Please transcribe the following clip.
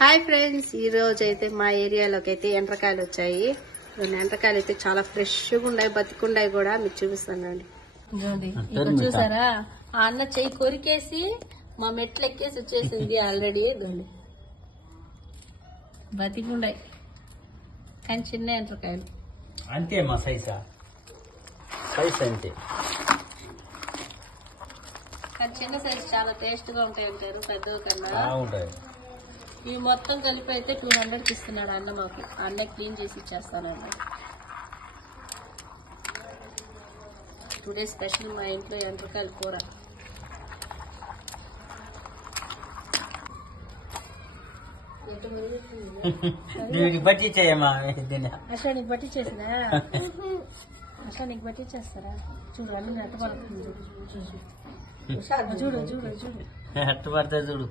Hi friends, ఈ రోజు అయితే మా ఏరియాలోకి అయితే ఎండ్రకాయలు వచ్చాయి. ఎండ్రకాయలు అయితే చాలా ఫ్రెష్గా ఉన్నాయి, బతికుండాయి కూడా. మీకు చూపిస్తానండి. చూసారా, ఆ అన్న చెయ్యి కొరికేసి మా మెట్లు ఎక్కేసి వచ్చేసింది ఆల్రెడీ. గండి బతికుండాయి కానీ చిన్న ఎండ్రకాయలు అంతే. మా సైజ్ అంతే. కానీ చిన్న సైజ్ చాలా టేస్ట్ గా ఉంటాయి అంటారు పెద్దవి కన్నా. ఉంటాయి. ఇవి మొత్తం కలిపి అయితే 200కి ఇస్తున్నాడు అన్న. మాకు అన్న క్లీన్ చేసి ఇచ్చేస్తానండి. టుడే స్పెషల్ మా ఇంట్లో ఎండ్రకాయల కూర. బట్టి చేయమ్మా. అసలు నీకు బట్టి చేసినా అసలు నీకు బట్టి చేస్తారా? చూడు అన్ని నెట్ట పడుతుంది. చూడు చూడు చూడు ఎట్టు పడతా చూడు.